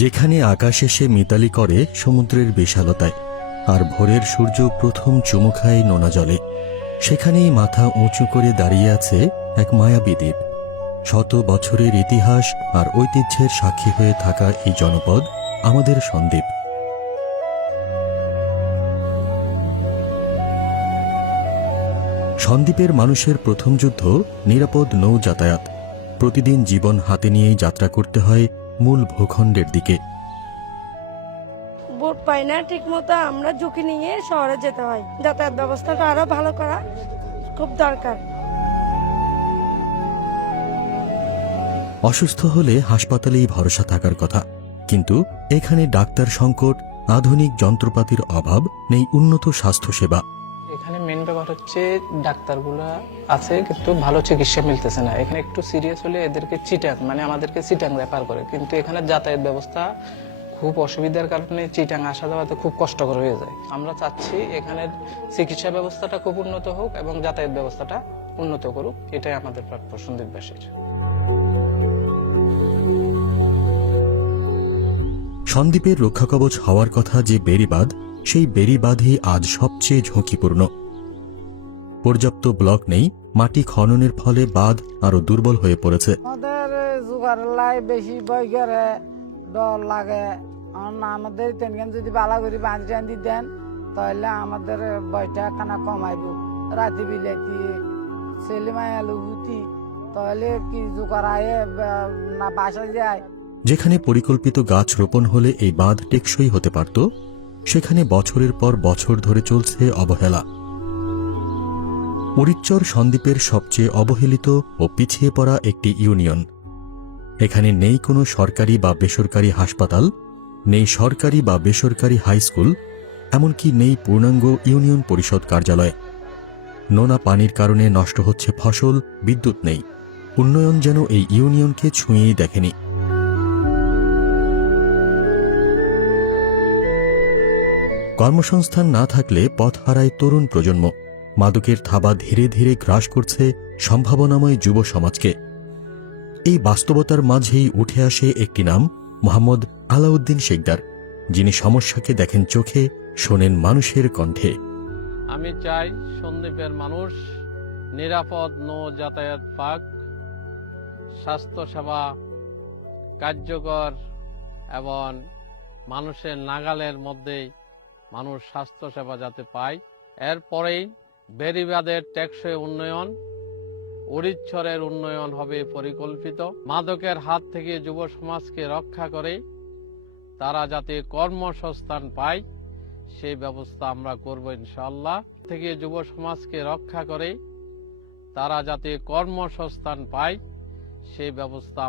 যেখানে আকাশ এসে মিতালি করে সমুদ্রের বিশালতায়, আর ভোরের সূর্য প্রথম চুমু খায় নোনা জলে, সেখানেই মাথা উঁচু করে দাঁড়িয়ে আছে এক মায়াবী দ্বীপ। শত বছরের ইতিহাস আর ঐতিহ্যের সাক্ষী হয়ে থাকা এই জনপদ আমাদের সন্দ্বীপ। সন্দ্বীপের মানুষের প্রথম যুদ্ধ নিরাপদ নৌ যাতায়াত। প্রতিদিন জীবন হাতে নিয়েই যাত্রা করতে হয় মূল ভূখণ্ডের দিকে। বোট পাই না ঠিক মতো, আমরা ঝুঁকি নিয়ে শহরে যেতে হয়। যাতায়াত ব্যবস্থাটা আরো ভালো করা খুব দরকার। অসুস্থ হলে হাসপাতালেই ভরসা থাকার কথা, কিন্তু এখানে ডাক্তার সংকট, আধুনিক যন্ত্রপাতির অভাব, নেই উন্নত স্বাস্থ্যসেবা। এখানে মেন ব্যাপার হচ্ছে ডাক্তারগুলো আছে কিন্তু ভালো চিকিৎসা মিলতেছে না। এখানে একটু সিরিয়াস হলে এদেরকে চিটাং আমাদেরকে চিটাং রেফার করে, কিন্তু এখানে যাতায়াত ব্যবস্থা খুব অসুবিধার কারণে চিটাং আসা যাওয়াতে খুব কষ্টকর হয়ে যায়। আমরা চাচ্ছি এখানের চিকিৎসা ব্যবস্থাটা খুব উন্নত হোক এবং যাতায়াত ব্যবস্থাটা উন্নত করুক, এটাই আমাদের প্রাপ্য সন্দ্বীপবাসীর। সন্দ্বীপের রক্ষাকবচ হওয়ার কথা যে বেড়িবাঁধ, সেই বেড়িবাঁধই আজ সবচেয়ে ঝুঁকিপূর্ণ। পর্যাপ্ত ব্লক নেই, মাটি খননের ফলে বাঁধ আরো দুর্বল হয়ে পড়েছে। আমাদের জোগাড় লাই বেশি বই করে ডর লাগে। আমাদের তেনখান যদি বালা করে বাঁধি টান্ধি দেন তাহলে আমাদের বইটা কানা কমাইব। রাতি বিলাইতি ছেলে মায়ালু হুতি তাহলে কি জোগাড় আয়ে না বাসা যায়। যেখানে পরিকল্পিত গাছ রোপণ হলে এই বাঁধ টেকসই হতে পারত, সেখানে বছরের পর বছর ধরে চলছে অবহেলা। উরিচ্চর সন্দ্বীপের সবচেয়ে অবহেলিত ও পিছিয়ে পড়া একটি ইউনিয়ন। এখানে নেই কোনো সরকারি বা বেসরকারি হাসপাতাল, নেই সরকারি বা বেসরকারি হাই স্কুল, এমনকি নেই পূর্ণাঙ্গ ইউনিয়ন পরিষদ কার্যালয়। নোনা পানির কারণে নষ্ট হচ্ছে ফসল, বিদ্যুৎ নেই। উন্নয়ন যেন এই ইউনিয়নকে ছুঁয়েই দেখেনি। কর্মসংস্থান না থাকলে পথ হারায় তরুণ প্রজন্ম। মাদকের থাবা ধীরে ধীরে গ্রাস করছে সম্ভাবনাময় যুব সমাজকে। এই বাস্তবতার মাঝেই উঠে আসে একটি নাম, মোহাম্মদ আলাউদ্দিন শেখদার, যিনি সমস্যাকে দেখেন চোখে, শোনেন মানুষের কণ্ঠে। আমি চাই সন্দ্বীপের মানুষ নিরাপদ নৌ যাতায়াত পাক, স্বাস্থ্যসেবা কার্যকর এবং মানুষের নাগালের মধ্যেই মানুষ স্বাস্থ্যসেবা যাতে পায়। এরপরেই বেড়িবাঁধের টেকসই উন্নয়ন, উরিচ্ছরের উন্নয়ন হবে পরিকল্পিত। মাদকের হাত থেকে যুব সমাজকে রক্ষা করে তারা যাতে কর্মসংস্থান পায় সেই ব্যবস্থা আমরা করব ইনশাআল্লাহ। থেকে যুব সমাজকে রক্ষা করে তারা যাতে কর্মসংস্থান পায় সেই ব্যবস্থা।